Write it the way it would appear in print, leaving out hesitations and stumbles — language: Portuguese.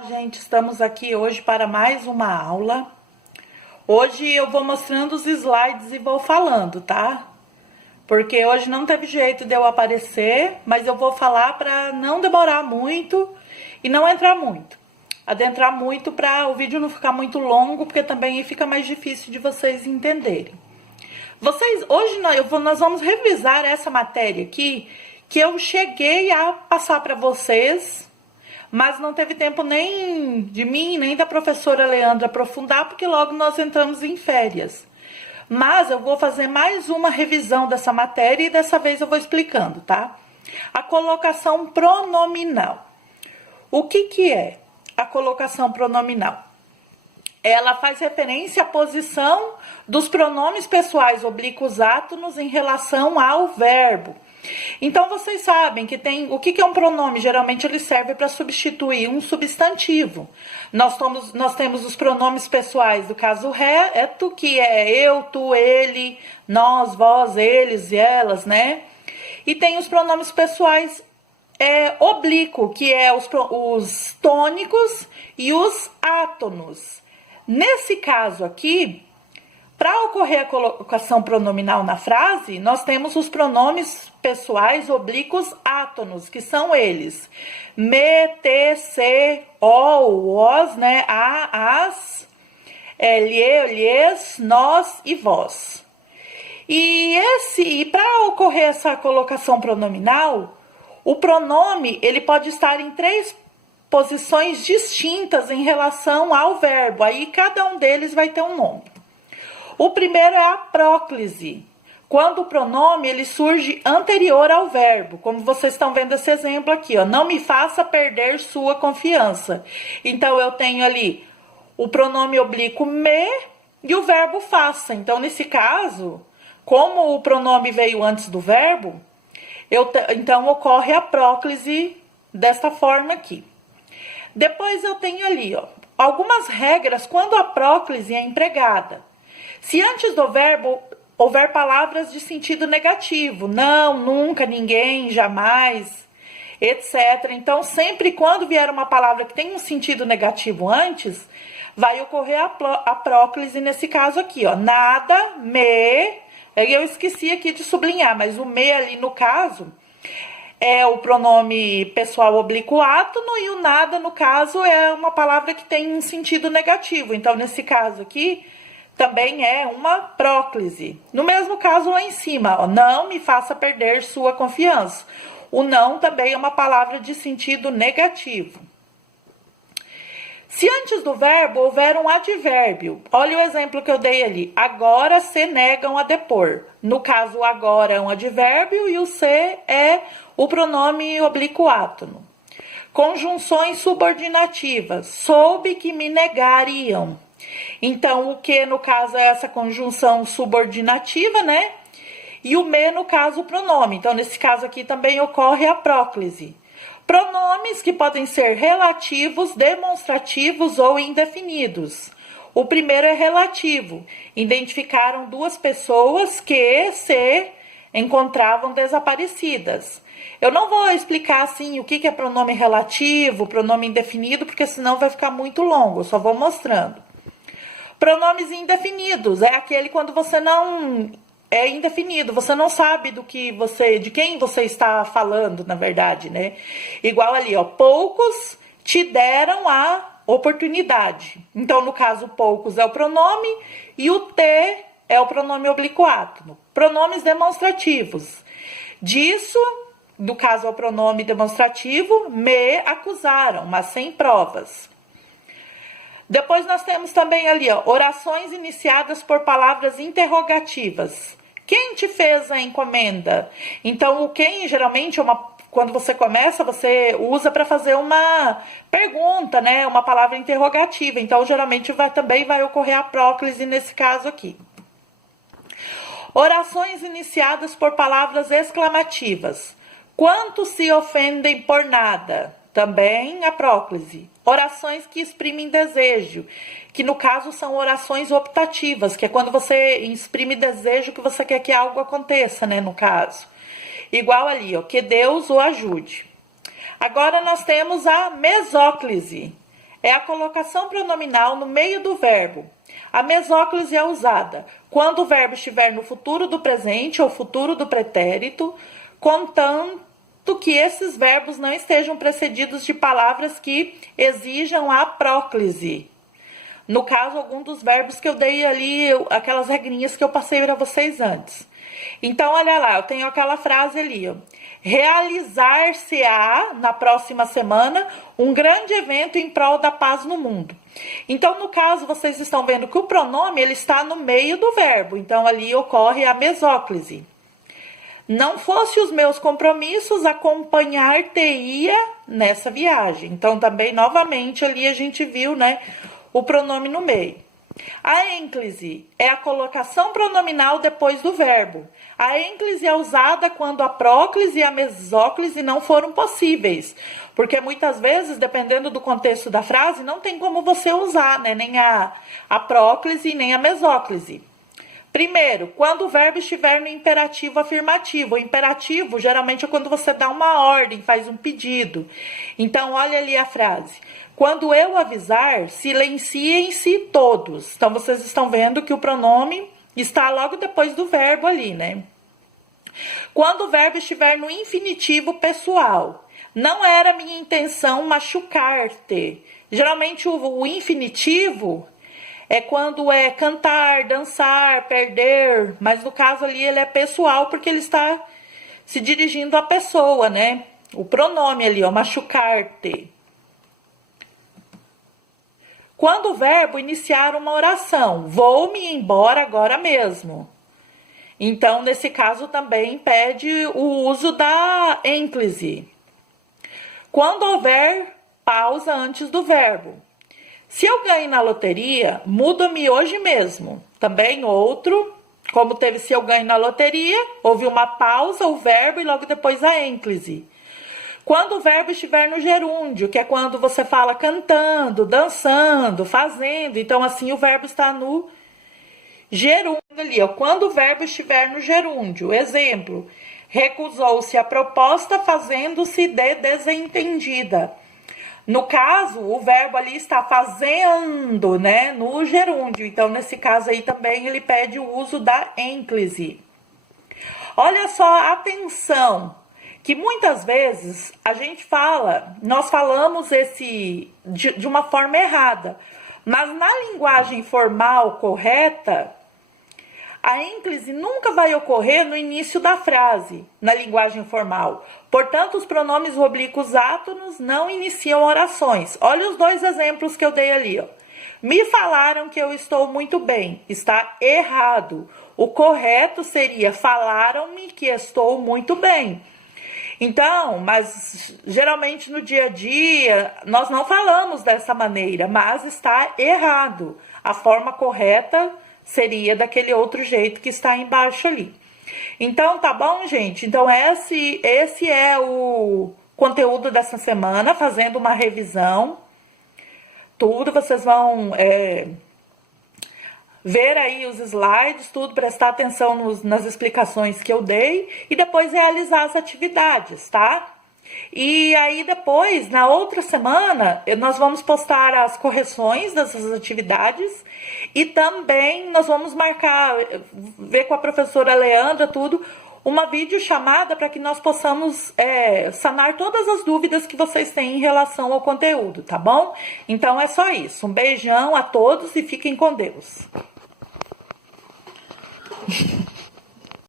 Gente, estamos aqui hoje para mais uma aula. Hoje eu vou mostrando os slides e vou falando, tá? Porque hoje não teve jeito de eu aparecer, mas eu vou falar para não demorar muito e não entrar muito. Adentrar muito para o vídeo não ficar muito longo, porque também fica mais difícil de vocês entenderem. Hoje nós vamos revisar essa matéria aqui, que eu cheguei a passar para vocês, mas não teve tempo nem de mim, nem da professora Leandra aprofundar, porque logo nós entramos em férias. Mas eu vou fazer mais uma revisão dessa matéria e dessa vez eu vou explicando, tá? A colocação pronominal. O que é a colocação pronominal? Ela faz referência à posição dos pronomes pessoais oblíquos átonos em relação ao verbo. Então, vocês sabem que o que é um pronome? Geralmente ele serve para substituir um substantivo. Nós temos os pronomes pessoais do caso reto, que é eu, tu, ele, nós, vós, eles e elas, né? E tem os pronomes pessoais oblíquo, que é os tônicos e os átonos. Nesse caso aqui, para ocorrer a colocação pronominal na frase, nós temos os pronomes pessoais oblíquos átonos, que são eles: me, te, se, o, os, né? A, as, lhe, lhes, nós e vós. E para ocorrer essa colocação pronominal, o pronome ele pode estar em três posições distintas em relação ao verbo. Aí cada um deles vai ter um nome. O primeiro é a próclise, quando o pronome ele surge anterior ao verbo, como vocês estão vendo esse exemplo aqui, ó, não me faça perder sua confiança. Então eu tenho ali o pronome oblíquo me e o verbo faça. Então nesse caso, como o pronome veio antes do verbo, então ocorre a próclise desta forma aqui. Depois eu tenho ali, ó, algumas regras quando a próclise é empregada. Se antes do verbo houver palavras de sentido negativo, não, nunca, ninguém, jamais, etc. Então, sempre quando vier uma palavra que tem um sentido negativo antes, vai ocorrer a próclise nesse caso aqui, ó. Nada, me, eu esqueci aqui de sublinhar, mas o me ali no caso é o pronome pessoal oblíquo átono e o nada, no caso, é uma palavra que tem um sentido negativo. Então, nesse caso aqui, também é uma próclise. No mesmo caso lá em cima, ó, não me faça perder sua confiança. O não também é uma palavra de sentido negativo. Se antes do verbo houver um advérbio, olha o exemplo que eu dei ali. Agora se negam a depor. No caso, o agora é um advérbio e o se é o pronome oblíquo átono. Conjunções subordinativas. Soube que me negariam. Então, o que, no caso, é essa conjunção subordinativa, né? E o me, no caso, o pronome. Então, nesse caso aqui também ocorre a próclise. Pronomes que podem ser relativos, demonstrativos ou indefinidos. O primeiro é relativo. Identificaram duas pessoas que se encontravam desaparecidas. Eu não vou explicar assim o que é pronome relativo, pronome indefinido, porque senão vai ficar muito longo. Eu só vou mostrando. Pronomes indefinidos é aquele quando você não é indefinido, você não sabe de quem você está falando, na verdade, né? Igual ali, ó, poucos te deram a oportunidade. Então, no caso, poucos é o pronome e o te é o pronome oblíquo átono. Pronomes demonstrativos. Disso, no caso, é o pronome demonstrativo, me acusaram, mas sem provas. Depois nós temos também ali, ó, orações iniciadas por palavras interrogativas. Quem te fez a encomenda? Então, o quem geralmente, quando você começa, você usa para fazer uma pergunta, né? Uma palavra interrogativa. Então, geralmente também vai ocorrer a próclise nesse caso aqui. Orações iniciadas por palavras exclamativas. Quantos se ofendem por nada? Também a próclise. Orações que exprimem desejo, que no caso são orações optativas, que é quando você exprime desejo que você quer que algo aconteça, né, no caso. Igual ali, ó, que Deus o ajude. Agora nós temos a mesóclise. é a colocação pronominal no meio do verbo. A mesóclise é usada quando o verbo estiver no futuro do presente ou futuro do pretérito, contanto que esses verbos não estejam precedidos de palavras que exijam a próclise. No caso, algum dos verbos que eu dei ali, aquelas regrinhas que eu passei para vocês antes. Então, olha lá, eu tenho aquela frase ali, ó. Realizar-se-á, na próxima semana, um grande evento em prol da paz no mundo. Então, no caso, vocês estão vendo que o pronome ele está no meio do verbo. Então, ali ocorre a mesóclise. Não fosse os meus compromissos, acompanhar-te-ia nessa viagem. Então, também, novamente, ali a gente viu, né, o pronome no meio. A ênclise é a colocação pronominal depois do verbo. A ênclise é usada quando a próclise e a mesóclise não foram possíveis. Porque muitas vezes, dependendo do contexto da frase, não tem como você usar, né, nem a próclise nem a mesóclise. Primeiro, quando o verbo estiver no imperativo afirmativo. O imperativo geralmente é quando você dá uma ordem, faz um pedido. Então, olha ali a frase. Quando eu avisar, silenciem-se todos. Então, vocês estão vendo que o pronome está logo depois do verbo ali, né? Quando o verbo estiver no infinitivo pessoal. Não era minha intenção machucar-te. Geralmente, o infinitivo é quando é cantar, dançar, perder. Mas, no caso ali, ele é pessoal porque ele está se dirigindo à pessoa, né? O pronome ali, ó, machucar-te. Quando o verbo iniciar uma oração, vou-me embora agora mesmo. Então, nesse caso, também pede o uso da ênclise. Quando houver pausa antes do verbo. Se eu ganho na loteria, mudo-me hoje mesmo. Também outro, como teve se eu ganho na loteria, houve uma pausa, o verbo e logo depois a ênclise. Quando o verbo estiver no gerúndio, que é quando você fala cantando, dançando, fazendo. Então, assim, o verbo está no gerúndio ali, ó. Quando o verbo estiver no gerúndio. Exemplo, recusou-se a proposta fazendo-se de desentendida. No caso, o verbo ali está fazendo, né, no gerúndio. Então, nesse caso aí também ele pede o uso da ênclise. Olha só, atenção! Que muitas vezes a gente nós falamos de uma forma errada, mas na linguagem formal correta, a ênclise nunca vai ocorrer no início da frase, na linguagem formal. Portanto, os pronomes oblíquos átonos não iniciam orações. Olha os dois exemplos que eu dei ali, ó. Me falaram que eu estou muito bem. Está errado. O correto seria falaram-me que estou muito bem. Então, mas geralmente no dia a dia nós não falamos dessa maneira, mas está errado. A forma correta seria daquele outro jeito que está embaixo ali. Então, tá bom, gente? Então, esse é o conteúdo dessa semana, fazendo uma revisão. Tudo, vocês vão ver aí os slides, tudo, prestar atenção nas explicações que eu dei e depois realizar as atividades, tá? E aí depois, na outra semana, nós vamos postar as correções dessas atividades e também nós vamos ver com a professora Leandra, tudo, uma videochamada para que nós possamos sanar todas as dúvidas que vocês têm em relação ao conteúdo, tá bom? Então é só isso. Um beijão a todos e fiquem com Deus.